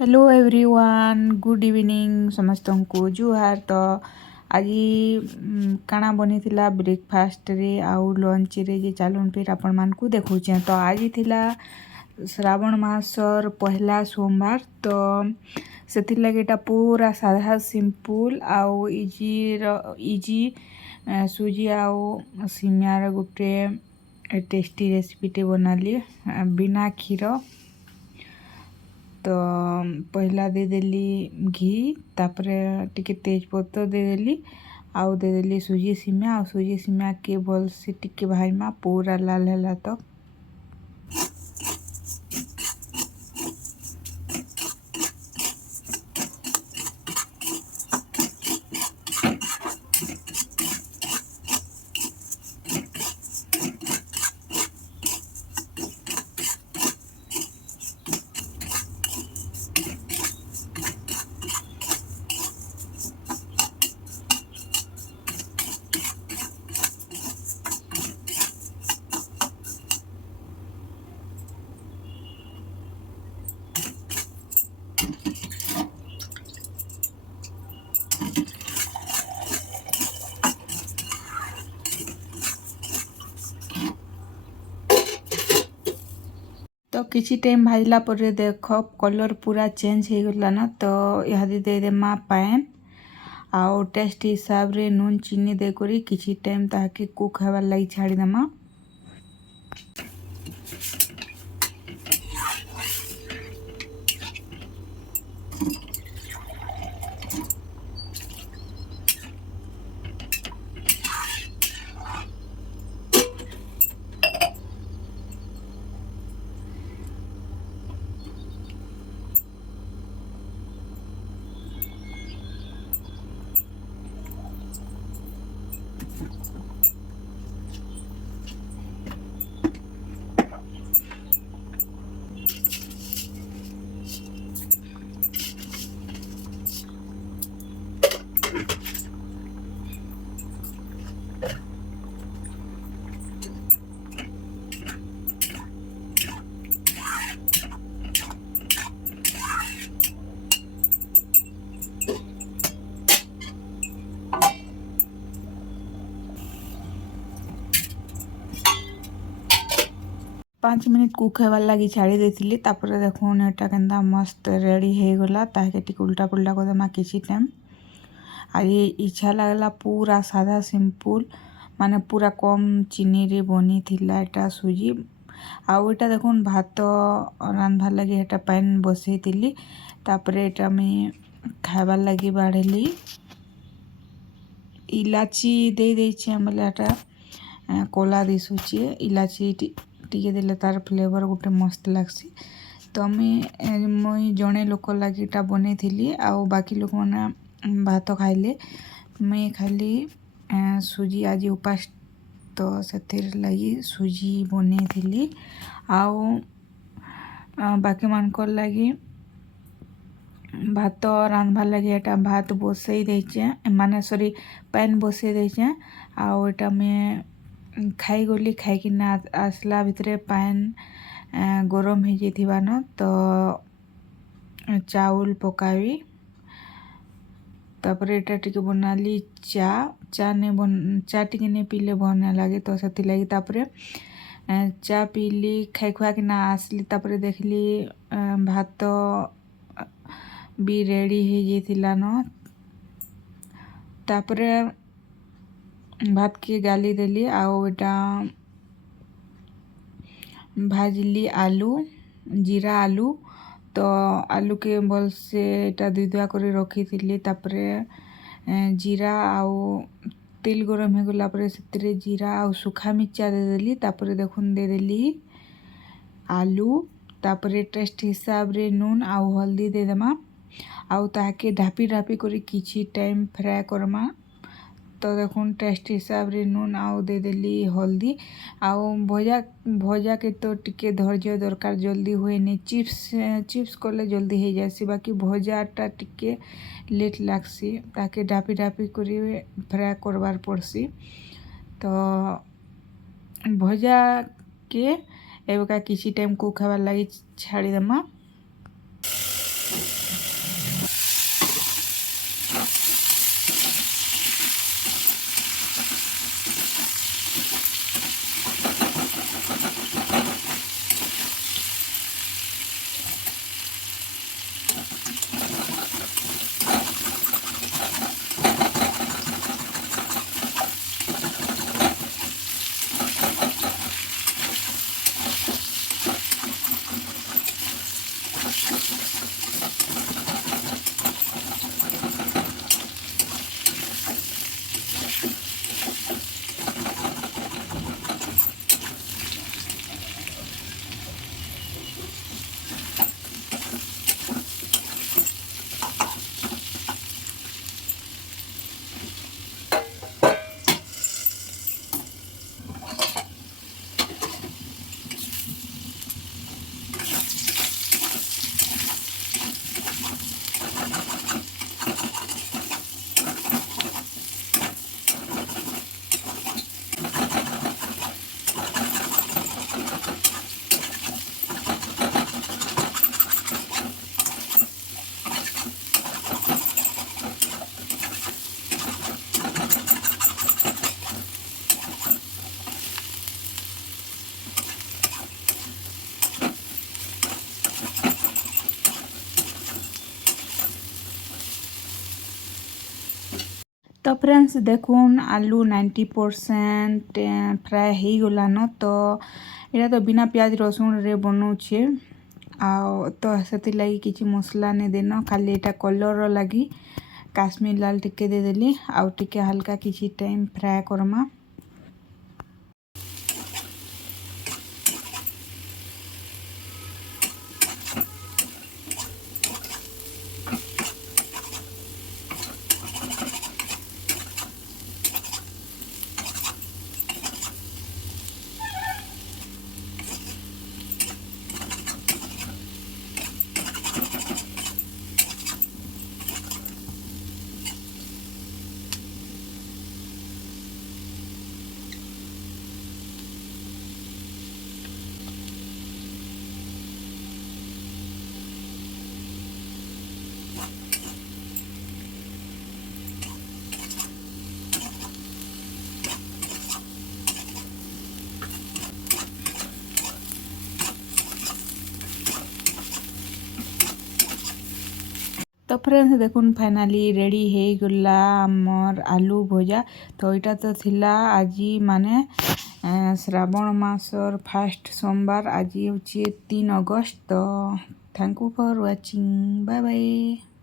Hello everyone good evening समस्त को जुहार। तो आज काना बनी थिला ब्रेकफास्ट रे आउ लंच रे जे चालून फिर आपण मान को देखौचे। तो आज थिला श्रावण मासर पहला सोमवार। तो सेथिर लगे एटा पूरा साधा सिंपल आउ इजी सुजी आउ सिमियार गुटे टेस्टी रेसिपी टे बनाली बिना क्षीर। तो पहला देदेली घी तापरे टिके तेजपत्र देदेली आउ देदेली सुजी सिमिया आउ सुजी सिमिया के भल से टिके भाईमा पूरा लाल हैला तक। तो किसी टाइम भाजला पर देख कलर पूरा चेंज हो गला ना। तो यहाँ दे देमा पैन आउ टेस्ट हिसाब रे नून चीनी देकरी किसी टाइम ताकि कुक हवार लगी छाड़ी देमा। पाँच मिनिट कुक होवार लगी छाड़ी देती। तापर देखुन एटा केंदा मस्त रेडी हो गला। ताके टिक उल्टा पुल्टा कर देमा किसी टाइम। आज इच्छा लगला पूरा सादा सिंपल माने पूरा कम चीनी रे बनी थिला एटा सुजी आउ एटा देखुन भात रांधवार लगी एटा पैन बसई थिली। तापर एटा मैं खाइबार लगी बाढ़ेली इलाची दे देछे मतलब एटा कोला दिशुचे इलाची टिके देले तार फ्लेवर गोटे मस्त लागसी। तो मुई जड़े लोक लगी इटा बने थिली आउ बाकी लोक मैंने भात खाइले मैं खाली सुजी आज उपास। तो सेथिर लगी सुजी बने थिली आउ बाकी मानकर लगी भात रांधवार लगी एटा भात बसई देचे माने सॉरी पैन बसई देचे आउ एटा मैं खाई गली खाई आसला भितरे पैन गरम हो जाइथिबा न। तो चाउल पकावी तापर एटा टिके बनाली चा टिके नहीं पीले भल ना लगे। तो से लगी तापर चा पीली खाई खुआ कि ना आसली तापर देखली भात भी रेडी हो जाइथिला न। तापर भात के गाली देली आउ एटा भाजली आलू जीरा आलू। तो आलू के भल से एटा दुआ कर रखी थी। तापर जीरा आउ तेल गरम हो गला पर से जीरा आउ सुखा मिर्चा देदेली। तापर देखुन देदेली आलू तापर टेस्ट हिसाब रे नून आउ हल्दी दे देमा आउ ताके ढापी ढापी करी किछि टाइम फ्राए करमा। तो देखुन टेस्ट हिसाब रे नून आउ देदेली हल्दी आउ भजा के तो टिके धैर्य दरकार जल्दी हुए नहीं। चिप्स कले जल्दी हो जासी बाकी भजाटा टिके लेट लागसी ताके ढापी ढापी करी फ्राए करवार पड़सी। तो भजा के एवका किसी टाइम कुक हवार लगी छाड़ी देमा। तो फ्रेंड्स देखुन आलू 90% फ्राए हो गलान तो यहाँ तो बिना प्याज रसुण रे बनाऊे आउ तो से लगी किसी मसला नहीं देन खाली यहाँ कलर लगी काश्मीर लाल टिके देदेली आउ टिके हल्का किसी टाइम फ्राए करमा। तो फ्रेंड्स देखुन फाइनाली रेडी हो गला आमर आलू भजा। तो यहाँ तो थिला आज माने श्रावण मासर फास्ट सोमवार आज हूँ 3 अगस्त। तो thank you for watching bye bye.